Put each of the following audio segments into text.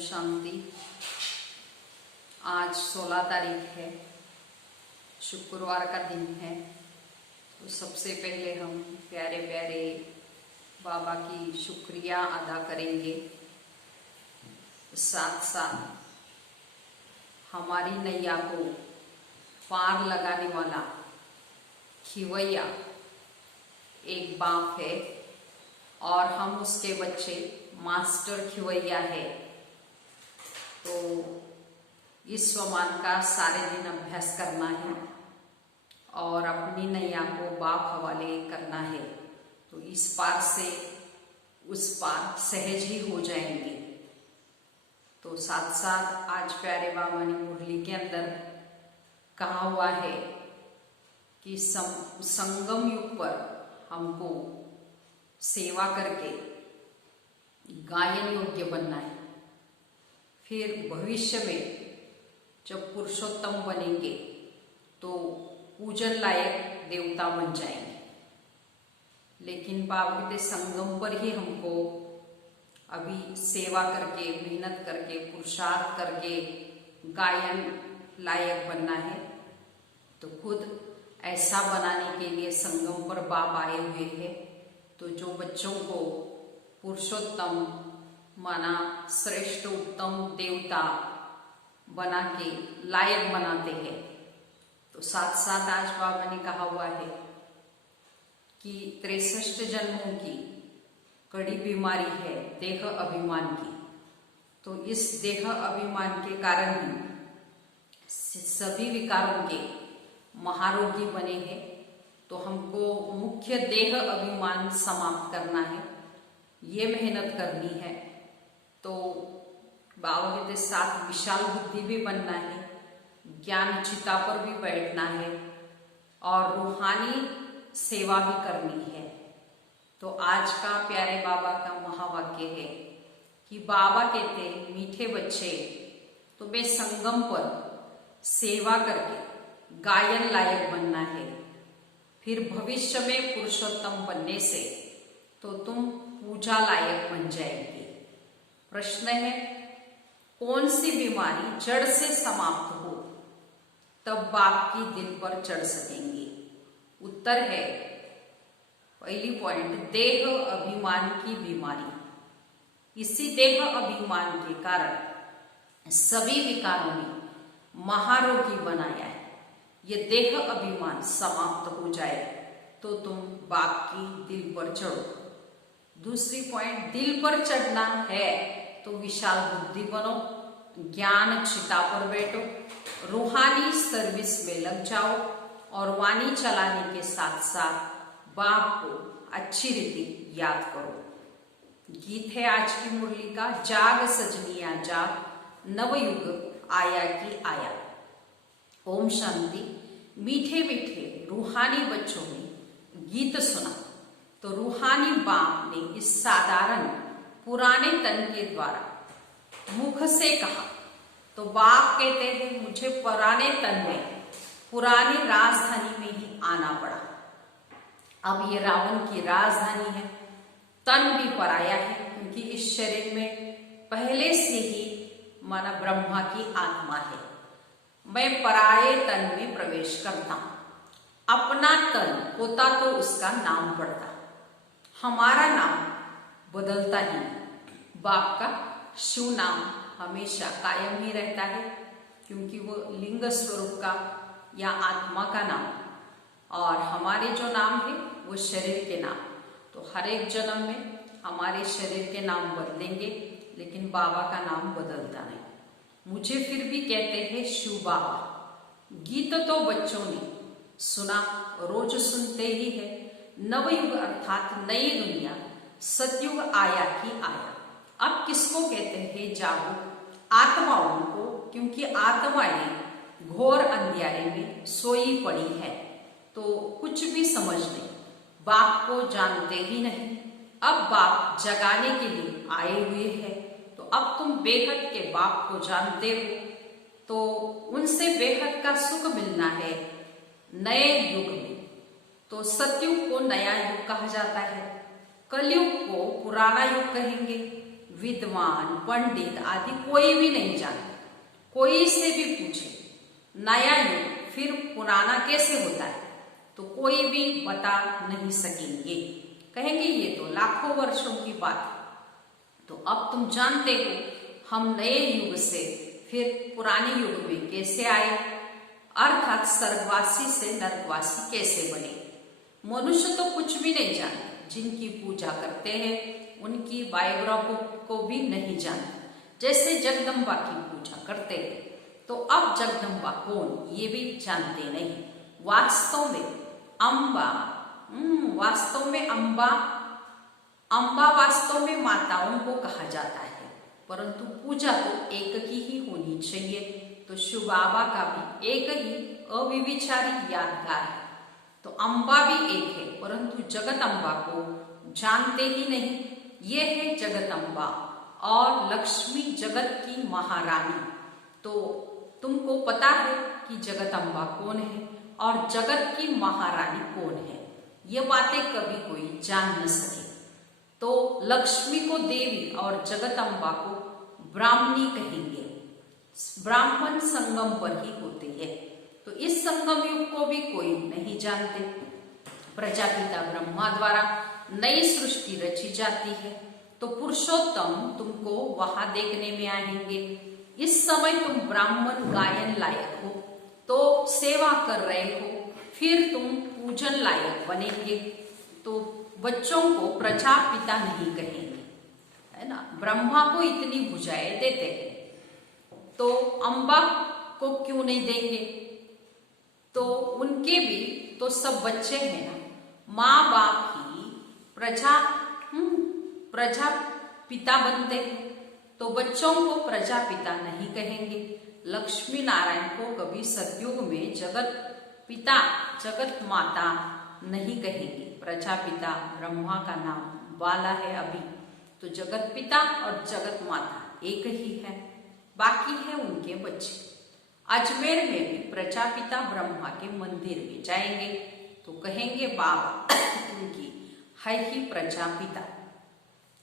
शांति। आज 16 तारीख है, शुक्रवार का दिन है। तो सबसे पहले हम प्यारे प्यारे बाबा की शुक्रिया अदा करेंगे। साथ साथ हमारी नैया को पार लगाने वाला खिवैया एक बाप है और हम उसके बच्चे मास्टर खिवैया है। तो इस स्वमान का सारे दिन अभ्यास करना है और अपनी नैया को बाप हवाले करना है। तो इस पार से उस पार सहज ही हो जाएंगे। तो साथ साथ आज प्यारे बाबा ने मुरली के अंदर कहा हुआ है कि संगम युग पर हमको सेवा करके गायन योग्य बनना है। फिर भविष्य में जब पुरुषोत्तम बनेंगे तो पूजन लायक देवता बन जाएंगे। लेकिन बाबा के संगम पर ही हमको अभी सेवा करके, मेहनत करके, पुरुषार्थ करके गायन लायक बनना है। तो खुद ऐसा बनाने के लिए संगम पर बाप आए हुए हैं। तो जो बच्चों को पुरुषोत्तम माना, श्रेष्ठ उत्तम देवता बना के लायक बनाते हैं। तो साथ साथ आज बाबा ने कहा हुआ है कि 63 जन्मों की कड़ी बीमारी है देह अभिमान की। तो इस देह अभिमान के कारण ही सभी विकारों के महारोगी बने हैं। तो हमको मुख्य देह अभिमान समाप्त करना है, ये मेहनत करनी है। तो बाबा के साथ विशाल बुद्धि भी बनना है, ज्ञान चिता पर भी बैठना है और रूहानी सेवा भी करनी है। तो आज का प्यारे बाबा का महावाक्य है कि बाबा कहते हैं, मीठे बच्चे तुम्हें संगम पर सेवा करके गायन लायक बनना है। फिर भविष्य में पुरुषोत्तम बनने से तो तुम पूजा लायक बन जाएंगे। प्रश्न है, कौन सी बीमारी जड़ से समाप्त हो तब बाप की दिल पर चढ़ सकेंगे? उत्तर है पहली पॉइंट, देह अभिमान की बीमारी। इसी देह अभिमान के कारण सभी विकारों ने महारोगी बनाया है। ये देह अभिमान समाप्त हो जाए तो तुम बाप की दिल पर चढ़ो। दूसरी पॉइंट, दिल पर चढ़ना है तो विशाल बुद्धि बनो, ज्ञान चिता पर बैठो, रूहानी सर्विस में लग जाओ और वाणी चलाने के साथ साथ बाप को अच्छी रीति याद करो। गीत है आज की मुरली का, जाग सजनिया जाग, नवयुग आया की आया। ओम शांति। मीठे मीठे रूहानी बच्चों ने गीत सुना। तो रूहानी बाप ने इस साधारण पुराने तन के द्वारा मुख से कहा। तो बाप कहते हैं, मुझे पुराने तन में, पुरानी राजधानी में ही आना पड़ा। अब ये रावण की राजधानी है, तन भी पराया है, क्योंकि इस शरीर में पहले से ही माना ब्रह्मा की आत्मा है। मैं पराये तन में प्रवेश करता हूं। अपना तन होता तो उसका नाम पड़ता, हमारा नाम बदलता ही। बाप का शिव नाम हमेशा कायम ही रहता है, क्योंकि वो लिंग स्वरूप का या आत्मा का नाम, और हमारे जो नाम है वो शरीर के नाम। तो हर एक जन्म में हमारे शरीर के नाम बदलेंगे, लेकिन बाबा का नाम बदलता नहीं। मुझे फिर भी कहते हैं शिव बाबा। गीत तो बच्चों ने सुना, रोज सुनते ही है। नवयुग अर्थात नई दुनिया, सतयुग आया ही आया। अब किसको कहते हैं जागो? आत्माओं को, क्योंकि आत्माएं घोर अंधियारे में सोई पड़ी है। तो कुछ भी समझ नहीं, बाप को जानते ही नहीं। अब बाप जगाने के लिए आए हुए हैं। तो अब तुम बेहद के बाप को जानते हो, तो उनसे बेहद का सुख मिलना है नए युग में। तो सतयुग को नया युग कहा जाता है, कलयुग को पुराना युग कहेंगे, विद्वान, पंडित आदि कोई भी नहीं जानता। कोई से भी पूछे नया युग फिर पुराना कैसे होता है तो कोई भी बता नहीं सकेंगे, कहेंगे ये तो लाखों वर्षों की बात है। तो अब तुम जानते हो हम नए युग से फिर पुराने युग में कैसे आए, अर्थात स्वर्गवासी से नरकवासी कैसे बने। मनुष्य तो कुछ भी नहीं जानते, जिनकी पूजा करते हैं उनकी बायोग्राफी को भी नहीं जानते। जैसे जगदम्बा की पूजा करते हैं तो अब जगदम्बा कौन ये भी जानते नहीं। वास्तव में अम्बा वास्तव में माताओं को कहा जाता है, परंतु पूजा तो एक की ही होनी चाहिए। तो शिव बाबा का भी एक ही अविविचारी यादगार है। तो अम्बा भी एक है, परंतु जगत अम्बा को जानते ही नहीं। ये है जगत अम्बा और लक्ष्मी जगत की महारानी। तो तुमको पता है कि जगत अम्बा कौन है और जगत की महारानी कौन है, ये बातें कभी कोई जान न सके। तो लक्ष्मी को देवी और जगत अम्बा को ब्राह्मणी कहेंगे। ब्राह्मण संगम पर ही होते हैं। तो इस संगम युग को भी कोई नहीं जानते। प्रजापिता ब्रह्मा द्वारा नई सृष्टि रची जाती है। तो पुरुषोत्तम तुमको वहां देखने में आएंगे। इस समय तुम ब्राह्मण गायन लायक हो तो सेवा कर रहे हो, फिर तुम पूजन लायक बनेंगे। तो बच्चों को प्रजापिता नहीं कहेंगे, है ना। ब्रह्मा को इतनी भुजाएं देते हैं तो अम्बा को क्यों नहीं देंगे। तो उनके भी तो सब बच्चे हैं ना। माँ बाप ही प्रजापिता बनते हैं, तो बच्चों को प्रजापिता नहीं कहेंगे। लक्ष्मी नारायण को कभी सतयुग में जगत पिता जगत माता नहीं कहेंगे। प्रजापिता ब्रह्मा का नाम वाला है अभी। तो जगत पिता और जगत माता एक ही है, बाकी है उनके बच्चे। अजमेर में भी प्रजापिता ब्रह्मा के मंदिर में जाएंगे तो कहेंगे बाबा उनकी है ही प्रजापिता।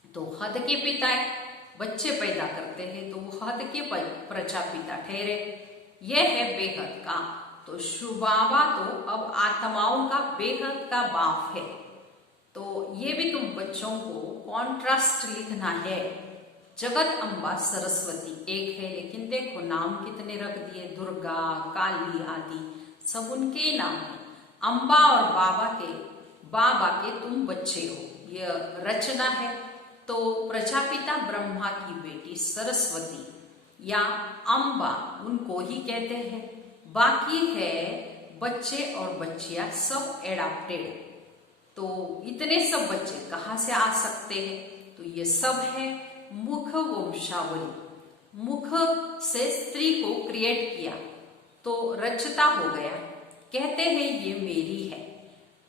तो हद के पिता बच्चे पैदा करते हैं तो वो हद के प्रजापिता ठहरे। यह है बेहद का। तो शिव बाबा तो अब आत्माओं का बेहद का बाप है। तो ये भी तुम बच्चों को कॉन्ट्रास्ट लिखना है। जगत अम्बा सरस्वती एक है, लेकिन देखो नाम कितने रख दिए, दुर्गा काली आदि सब उनके नाम है। अम्बा और बाबा के तुम बच्चे हो, यह रचना है। तो प्रजापिता ब्रह्मा की बेटी सरस्वती या अम्बा उनको ही कहते हैं। बाकी है बच्चे और बच्चियां सब एडाप्टेड। तो इतने सब बच्चे कहाँ से आ सकते हैं, तो ये सब है मुख वंशावली। मुख से स्त्री को क्रिएट किया तो रचता हो गया। कहते हैं ये मेरी है,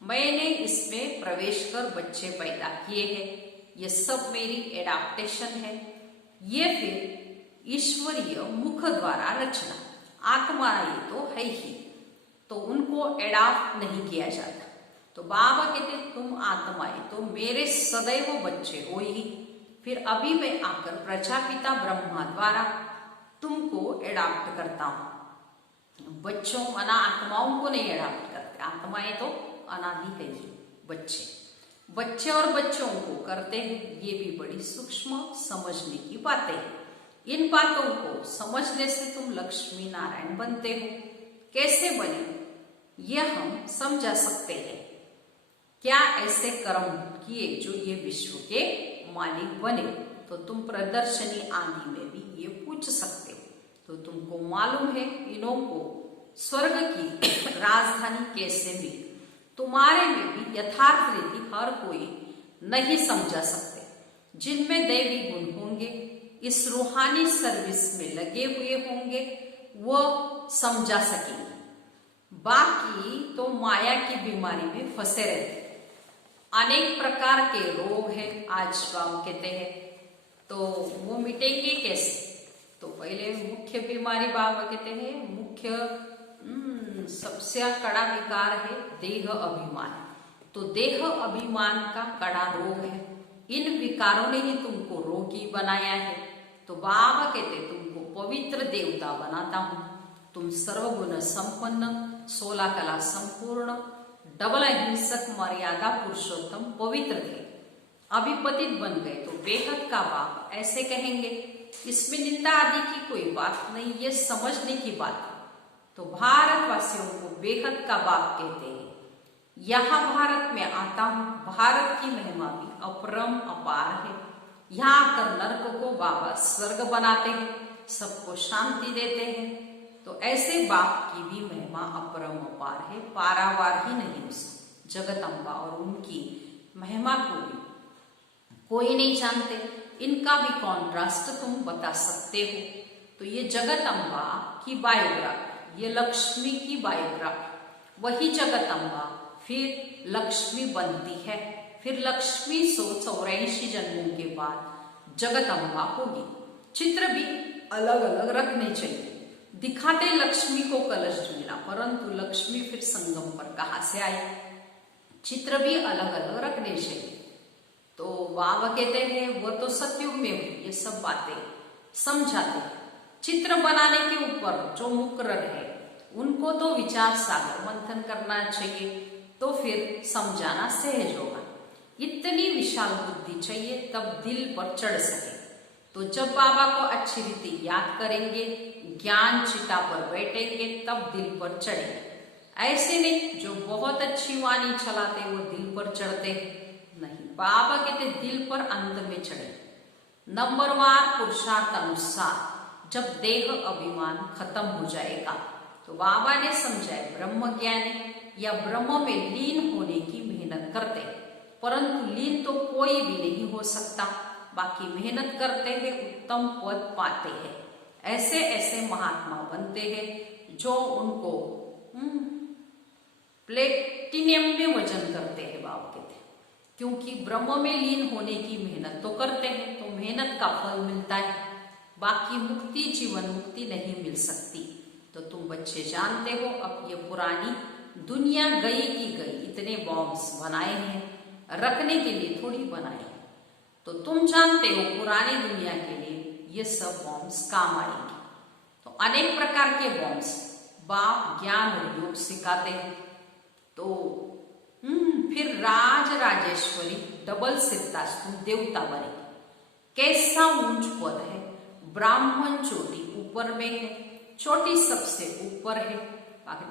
मैंने इसमें प्रवेश कर बच्चे पैदा किए हैं, ये सब मेरी एडाप्टेशन है। ये फिर ईश्वरीय मुख द्वारा रचना। आत्मा ये तो है ही, तो उनको एडाप्ट नहीं किया जाता। तो बाबा कहते तुम आत्माएं तो मेरे सदैव बच्चे हो ही। फिर अभी मैं आकर प्रजापिता ब्रह्मा द्वारा तुमको एडाप्ट करता हूं। बच्चों मना आत्माओं को नहीं एडाप्ट करते, आत्माएं तो अनादि है ही। बच्चे और बच्चों को करते हैं। ये भी बड़ी सूक्ष्म समझने की बातें हैं। इन बातों को समझने से तुम लक्ष्मी नारायण बनते हो। कैसे बने यह हम समझा सकते हैं। क्या ऐसे कर्म किए जो ये विश्व के मालिक बने। तो तुम प्रदर्शनी आदि में भी ये पूछ सकते हो। तो तुमको मालूम है इनों को स्वर्ग की राजधानी कैसे मिली। तुम्हारे में भी यथार्थ रीति हर कोई नहीं समझा सकते। जिनमें दैवी गुण होंगे, इस रूहानी सर्विस में लगे हुए होंगे, वह समझा सकेंगे। बाकी तो माया की बीमारी में फंसे रहते। अनेक प्रकार के रोग हैं आज बाबा कहते हैं, तो वो मिटेंगे कैसे। तो पहले मुख्य बीमारी बाबा कहते हैं, मुख्य सबसे कड़ा विकार है देह अभिमान। तो देह अभिमान का कड़ा रोग है। इन विकारों ने ही तुमको रोगी योगी बनाया है। तो बाबा कहते तुमको पवित्र देवता बनाता हूँ, तुम सर्वगुण संपन्न, 16 कला संपूर्ण, डबल अहिंसक, मर्यादा पुरुषोत्तम, पवित्र थे, अभी पतित बन गए तो बेहद का बाप ऐसे कहेंगे। इसमें निंदा आदि की कोई बात नहीं, ये समझने की बात है। तो भारतवासियों को बेहद का बाप कहते हैं। यहाँ भारत में आता हूँ, भारत की महिमा भी अपरम अपार है। यहाँ आकर नरक को बाबा स्वर्ग बनाते हैं, सबको शांति देते हैं। तो ऐसे बाप की भी महिमा अपरम अपार है, पारावार ही नहीं उस जगदम्बा और उनकी महिमा को भी कोई नहीं जानते। इनका भी कॉन्ट्रास्ट तुम बता सकते हो। तो ये जगदम्बा की बायोग्राफी, ये लक्ष्मी की बायोग्राफी, वही जगदम्बा फिर लक्ष्मी बनती है, फिर लक्ष्मी 184 जन्मों के बाद जगदम्बा होगी। चित्र भी अलग अलग रखने चाहिए। दिखाते लक्ष्मी को कलश झूला, परंतु लक्ष्मी फिर संगम पर कहाँ से आई, चित्र भी अलग अलग रखने चाहिए। तो बाबा कहते हैं वो तो सतयुग में हुई, ये सब बातें समझाते हैं। चित्र बनाने के ऊपर जो मुकर्रर है उनको तो विचार सागर मंथन करना चाहिए, तो फिर समझाना सहज होगा। इतनी विशाल बुद्धि चाहिए तब दिल पर चढ़ सके। तो जब बाबा को अच्छी रीति याद करेंगे, ज्ञान चिता पर बैठेंगे, तब दिल पर चढ़ेंगे। ऐसे नहीं जो बहुत अच्छी वाणी चलाते वो दिल पर चढ़ते नहीं। बाबा कहते दिल पर अंत में चढ़े। नंबरवार पुरुषार्थ अनुसार जब देह अभिमान खत्म हो जाएगा, तो बाबा ने समझाया ब्रह्म ज्ञानी या ब्रह्म में लीन होने की मेहनत करते, परंतु लीन तो कोई भी नहीं हो सकता, बाकी मेहनत करते हैं, उत्तम पद पाते हैं। ऐसे ऐसे महात्मा बनते हैं जो उनको प्लेटिनियम में वजन करते हैं। बाबा कहते हैं क्योंकि ब्रह्म में लीन होने की मेहनत तो करते हैं, तो मेहनत का फल मिलता है, बाकी मुक्ति, जीवन मुक्ति नहीं मिल सकती। तो तुम बच्चे जानते हो, अब ये पुरानी दुनिया गई की गई, इतने बॉम्ब्स बनाए हैं, रखने के लिए थोड़ी बनाए हैं। तो तुम जानते हो पुरानी दुनिया के लिए ये सब बॉम्ब्स काम आएंगे। तो अनेक प्रकार के बॉम्ब्स बाप ज्ञान और योग सिखाते हैं। तो फिर राज राजेश्वरी डबल सिद्धास तुम देवता बने। कैसा ऊंच पद है, ब्राह्मण चोटी ऊपर में है, चोटी सबसे ऊपर है,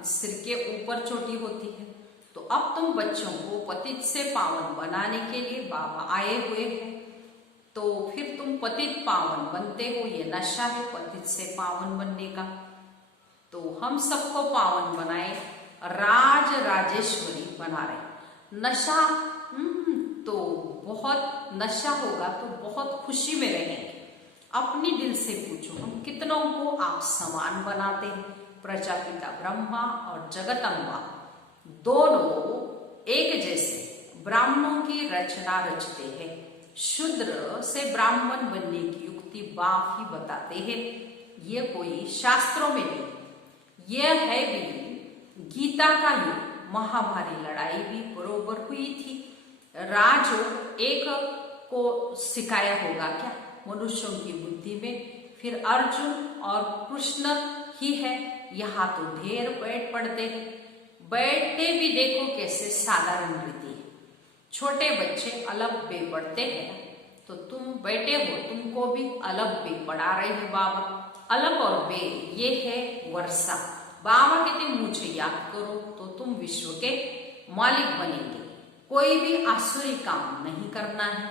सिर के ऊपर चोटी होती है। तो अब तुम बच्चों को पतित से पावन बनाने के लिए बाबा आए हुए हैं। तो फिर तुम पतित पावन बनते हो, ये नशा है पतित से पावन बनने का। तो हम सबको पावन बनाए, राज राजेश्वरी बना रहे। नशा तो बहुत नशा होगा तो बहुत खुशी में रहेंगे। अपनी दिल से पूछो, हम कितनों को आप समान बनाते हैं। प्रजापिता ब्रह्मा और जगदम्बा दोनों एक जैसे ब्राह्मणों की रचना रचते हैं। शूद्र से ब्राह्मण बनने की युक्ति बाप ही बताते हैं, ये कोई शास्त्रों में नहीं। यह है भी गीता का युग, महाभारी लड़ाई भी बरोबर हुई थी। राजो एक को सिखाया होगा क्या मनुष्यों की बुद्धि में, फिर अर्जुन और कृष्ण ही है। यहाँ तो ढेर बैठ पड़ते हैं, बैठते भी देखो कैसे साधारण रीति है। छोटे बच्चे अलग बे पढ़ते हैं, तो तुम बैठे हो, तुमको भी अलग बे पढ़ा रहे हैं बाबा। अलग और बे ये है वर्षा। बाबा कहते मुझे याद करो तो तुम विश्व के मालिक बनेंगे। कोई भी आसुरी काम नहीं करना है,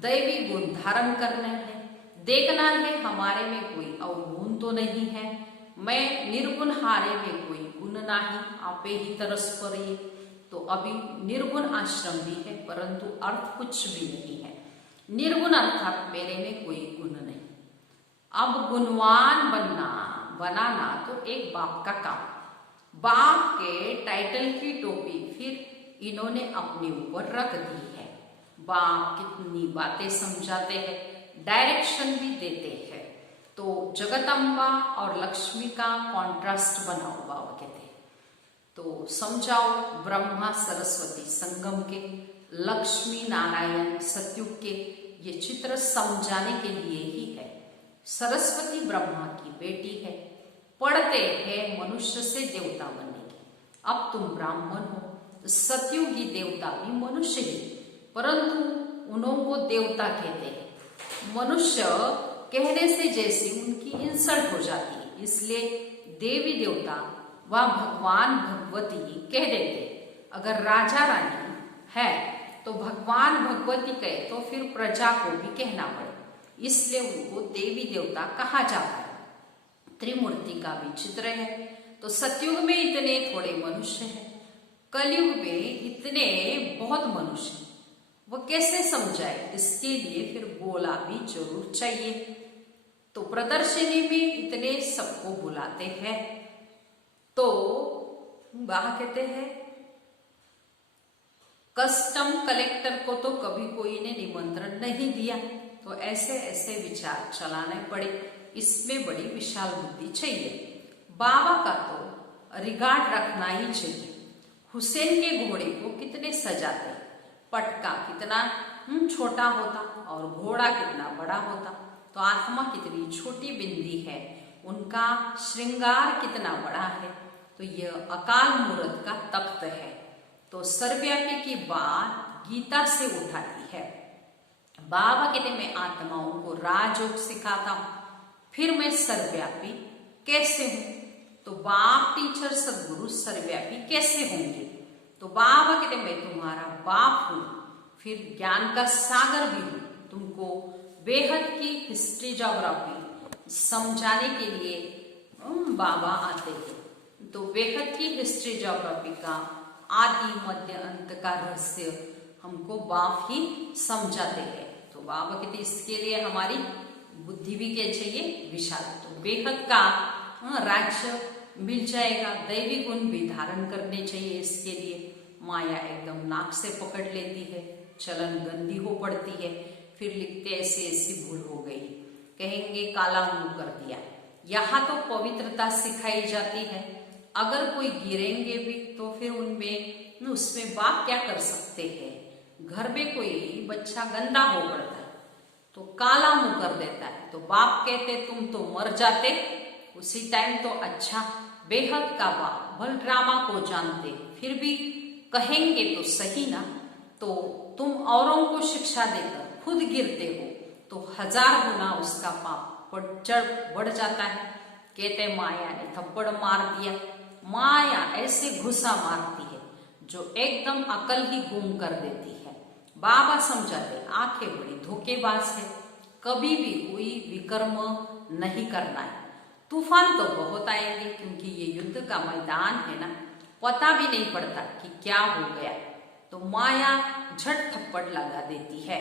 दैवी गुण धारण करना है, देखना है हमारे में कोई अवगुण तो नहीं है। मैं निर्गुण, हारे में कोई गुण नहीं, आपे ही तरस पड़िए। तो अभी निर्गुण आश्रम भी है, परंतु अर्थ कुछ भी नहीं है। निर्गुण अर्थात मेरे में कोई गुण नहीं। अब गुणवान बनाना तो एक बाप का काम। बाप के टाइटल की टोपी फिर इन्होंने अपने ऊपर रख दी है। बाप कितनी बातें समझाते हैं, डायरेक्शन भी देते हैं। तो जगदम्बा और लक्ष्मी का कॉन्ट्रास्ट बनाओ बाबा कहते हैं। तो समझाओ ब्रह्मा सरस्वती संगम के, लक्ष्मी नारायण सतयुग के, ये चित्र समझाने के लिए ही है। सरस्वती ब्रह्मा की बेटी है, पढ़ते हैं मनुष्य से देवता बनने की। अब तुम ब्राह्मण हो, तो सतयुगी देवता भी मनुष्य ही, परंतु उनको देवता कहते हैं। मनुष्य कहने से जैसे उनकी इंसल्ट हो जाती है, इसलिए देवी देवता व भगवान भगवती कह देते। अगर राजा रानी है तो भगवान भगवती कहे तो फिर प्रजा को भी कहना पड़े, इसलिए उनको देवी देवता कहा जाता है। त्रिमूर्ति का भी चित्र है। तो सतयुग में इतने थोड़े मनुष्य हैं, कलयुग में इतने बहुत मनुष्य, वो कैसे समझाए? इसके लिए फिर बोला भी जरूर चाहिए। तो प्रदर्शनी में इतने सबको बुलाते हैं, तो वहां कहते हैं कस्टम कलेक्टर को तो कभी कोई ने निमंत्रण नहीं दिया, तो ऐसे ऐसे विचार चलाने पड़े। इसमें बड़ी विशाल बुद्धि चाहिए। बाबा का तो रिगार्ड रखना ही चाहिए। हुसैन के घोड़े को कितने सजाते, पटका कितना छोटा होता और घोड़ा कितना बड़ा होता, तो आत्मा कितनी छोटी बिंदी है, उनका श्रृंगार कितना बड़ा है। तो यह अकाल मूर्त का तख्त है। तो सर्वव्यापी की बात गीता से उठाती है। बाबा कहते मैं आत्माओं को राजयोग सिखाता हूं, फिर मैं सर्वव्यापी कैसे हूं? तो बाप टीचर सदगुरु सर्वव्यापी कैसे होंगे? तो बाबा कहते मैं तुम्हारा बाप हूं, फिर ज्ञान का सागर भी हूं। तुमको बेहद की हिस्ट्री ज्योग्राफी समझाने के लिए बाबा आते हैं। तो बेहद की हिस्ट्री ज्योग्राफी का आदि मध्य अंत का रहस्य हमको बाप ही समझाते हैं। तो बाबा कहते इसके लिए हमारी बुद्धि भी क्या चाहिए? विशाल। तो बेहद का राज्य मिल जाएगा। दैवी गुण भी धारण करने चाहिए। इसके लिए माया एकदम नाक से पकड़ लेती है, चलन गंदी हो पड़ती है, फिर लिखते ऐसी ऐसी भूल हो गई, कहेंगे काला मुंह कर दिया। यहाँ तो पवित्रता सिखाई जाती है। अगर कोई गिरेंगे भी तो फिर उनमें उसमें बाप क्या कर सकते हैं? घर में कोई बच्चा गंदा हो पड़ता है तो काला मुंह कर देता है, तो बाप कहते तुम तो मर जाते उसी टाइम। तो अच्छा, बेहद का बाप भल ड्रामा को जानते फिर भी कहेंगे तो सही ना। तो तुम औरों को शिक्षा देकर खुद गिरते हो तो 1000 गुना उसका पाप बढ़ जाता है। कहते माया ने थप्पड़ मार दिया। माया ऐसे घुसा मारती है जो एकदम अकल ही गुम कर देती है। बाबा समझाते आंखें बड़ी धोखेबाज है, कभी भी कोई विकर्म नहीं करना है। तूफान तो बहुत आएंगे क्योंकि ये युद्ध का मैदान है ना, पता भी नहीं पड़ता कि क्या हो गया। तो माया झट थप्पड़ लगा देती है।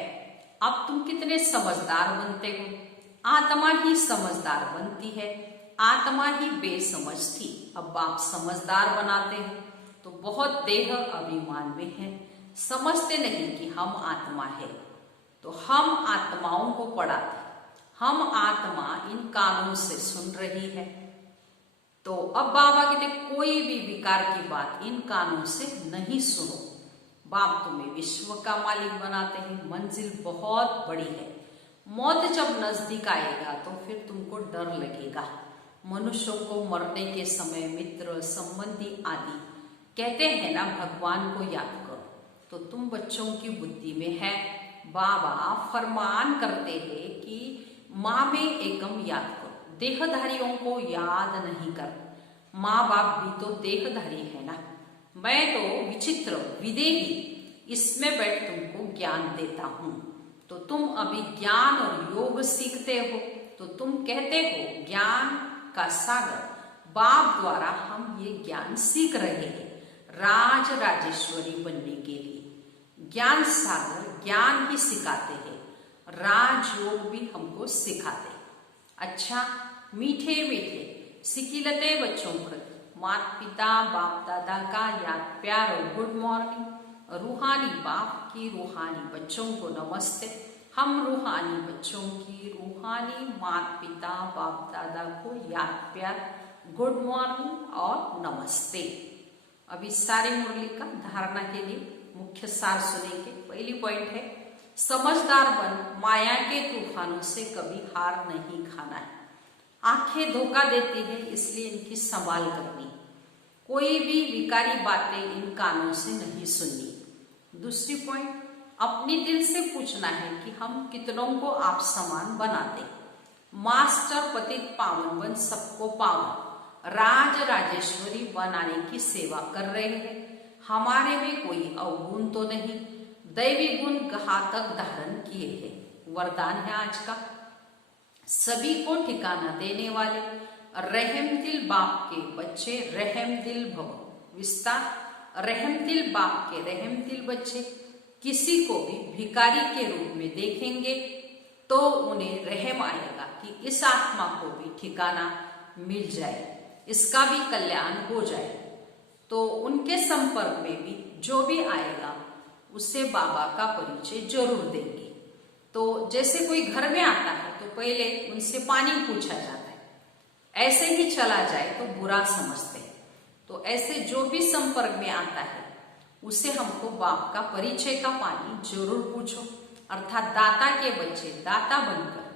अब तुम कितने समझदार बनते हो। आत्मा ही समझदार बनती है, आत्मा ही बेसमझ थी, अब बाप समझदार बनाते हैं। तो बहुत देह अभिमान में है, समझते नहीं कि हम आत्मा है। तो हम आत्माओं को पढ़ाते, हम आत्मा इन कानों से सुन रही है। तो अब बाबा कहते कोई भी विकार की बात इन कानों से नहीं सुनो। बाप तुम्हें विश्व का मालिक बनाते हैं। मंजिल बहुत बड़ी है। मौत जब नजदीक आएगा तो फिर तुमको डर लगेगा। मनुष्यों को मरने के समय मित्र संबंधी आदि कहते हैं ना भगवान को याद करो, तो तुम बच्चों की बुद्धि में है। बाबा फरमान करते हैं कि माँ में एकम याद करो, देहधारियों को याद नहीं कर। माँ बाप भी तो देहधारी है ना। मैं तो विचित्र विदेही इसमें बैठ तुमको ज्ञान देता हूं। तो तुम अभी ज्ञान और योग सीखते हो, तो तुम कहते हो ज्ञान का सागर। बाप द्वारा हम ये ज्ञान सीख रहे हैं राज राजेश्वरी बनने के लिए। ज्ञान सागर ज्ञान ही सिखाते हैं, राजयोग भी हमको सिखाते हैं। अच्छा, मीठे मीठे सिकिलते बच्चों को माता पिता बाप दादा का याद प्यार और गुड मॉर्निंग। रूहानी बाप की रूहानी बच्चों को नमस्ते। हम रूहानी बच्चों की रूहानी माता पिता बाप दादा को याद प्यार गुड मॉर्निंग और नमस्ते। अभी सारी मुरली का धारणा के लिए मुख्य सार सुनेंगे। पहली पॉइंट है समझदार बन, माया के तूफानों से कभी हार नहीं खाना है। आंखें धोखा देती है, इसलिए इनकी संभाल करनी। कोई भी विकारी बातें इन कानों से नहीं सुननी। दूसरी पॉइंट, अपने दिल से पूछना है कि हम कितनों को आप समान बनाते। मास्टर पतित पावन बन सबको पावन, राज राजेश्वरी बनाने की सेवा कर रहे हैं। हमारे में कोई अवगुण तो नहीं, दैवी गुण घातक धारण किए हैं। वरदान है आज का, सभी को ठिकाना देने वाले, रहम दिल बाप के बच्चे रहम दिल भव। विस्तार, रहम दिल बाप के रहम दिल बच्चे किसी को भी भिखारी के रूप में देखेंगे तो उन्हें रहम आएगा कि इस आत्मा को भी ठिकाना मिल जाए, इसका भी कल्याण हो जाए। तो उनके संपर्क में भी जो भी आएगा उसे बाबा का परिचय जरूर देंगे। तो जैसे कोई घर में आता है तो पहले उनसे पानी पूछा जाता है, ऐसे ही चला जाए तो बुरा समझते हैं। तो ऐसे जो भी संपर्क में आता है उसे हमको बाप का परिचय का पानी जरूर पूछो। अर्थात दाता के बच्चे दाता बनकर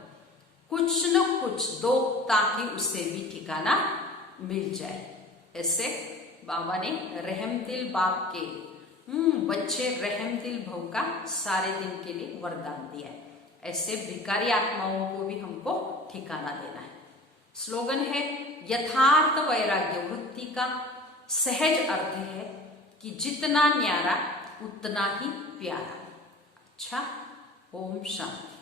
कुछ न कुछ दो, ताकि उसे भी ठिकाना मिल जाए। ऐसे बाबा ने रहम दिल बाप के बच्चे रहम दिल भव का सारे दिन के लिए वरदान दिया है। ऐसे भिखारी आत्माओं को भी हमको ठिकाना देना है। स्लोगन है, यथार्थ वैराग्य वृत्ति का सहज अर्थ है कि जितना न्यारा उतना ही प्यारा। अच्छा, ओम शांति।